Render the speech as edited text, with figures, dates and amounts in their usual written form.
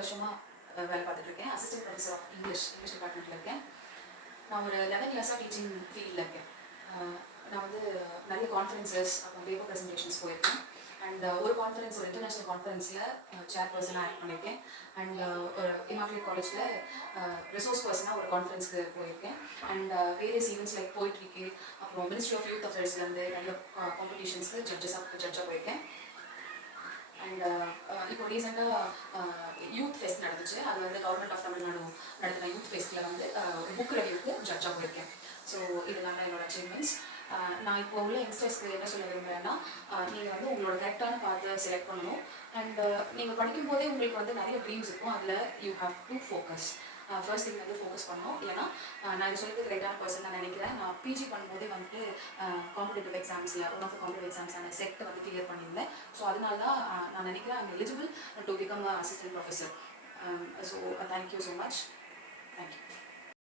வருஷமாக வேலை பார்த்துட்டு இருக்கேன். அசிஸ்டன்ட் ப்ரொஃபஸர் ஆஃப் இங்கிலீஷ் டிபார்ட்மெண்ட்டில் இருக்கேன். நான் ஒரு 11 இயர்ஸாக டீச்சிங் ஃபீல்டில் இருக்கேன். நான் வந்து நிறைய கான்ஃபரன்சஸ் அப்புறம் பேப்பர் ப்ரெசன்டேஷன்ஸ் போயிருக்கேன். அண்ட் ஒரு கான்ஃபரன்ஸ், ஒரு இன்டர்நேஷ்னல் கான்ஃபரன்ஸில் சேர்பர்சனாக ஆக்ட் பண்ணியிருக்கேன். அண்ட் ஒரு இமாக்லேட் காலேஜில் ரிசோர்ஸ் பர்சனாக ஒரு கான்ஃபரன்ஸ்க்கு போயிருக்கேன். அண்ட் வேரியஸ் ஈவெண்ட்ஸ் லைக் போய்ட்ரிக்கு, அப்புறம் மினிஸ்ட்ரி ஆஃப் யூத் அஃபேர்ஸ்லேருந்து நிறைய காம்படிஷன்ஸ்க்கு ஜட்ஜாக போயிருக்கேன். அண்ட் இப்போ ரீசெண்டாக யூத் ஃபெஸ்ட் நடந்துச்சு. அது வந்து கவர்மெண்ட் ஆஃப் தமிழ்நாடு நடத்தின யூத் ஃபெஸ்ட்டில் வந்து ஒரு புக் ரிவ்யூக்கு ஜட்ஜாக போயிருக்கேன். ஸோ இதெல்லாம் தான் என்னோட அச்சீவ்மெண்ட்ஸ். நான் இப்போ உள்ள யங்ஸ்டர்ஸ்க்கு என்ன சொல்ல விரும்புகிறேன்னா, நீங்கள் வந்து உங்களோட கரெக்டான பாத்தை செலக்ட் பண்ணணும். அண்ட் நீங்கள் படிக்கும் போதே உங்களுக்கு வந்து நிறைய ட்ரீம்ஸ் இருக்கும். அதில் you have to focus. First thing வந்து ஃபோக்கஸ் பண்ணணும். ஏன்னா நான் இது சொல்லிட்டு ரைட்டான பர்சன் நான் நினைக்கிறேன். நான் பிஜி பண்ணும்போதே வந்துட்டு காம்படிட்டிவ் எக்ஸாம்ஸில் ஒன் ஆஃப் த காம்படிட்டிவ் எக்ஸாம்ஸான செட் வந்து கிளியர் பண்ணியிருந்தேன். ஸோ அதனால தான் நான் நினைக்கிறேன் I'm eligible to become a assistant professor. So thank you so much. Thank you.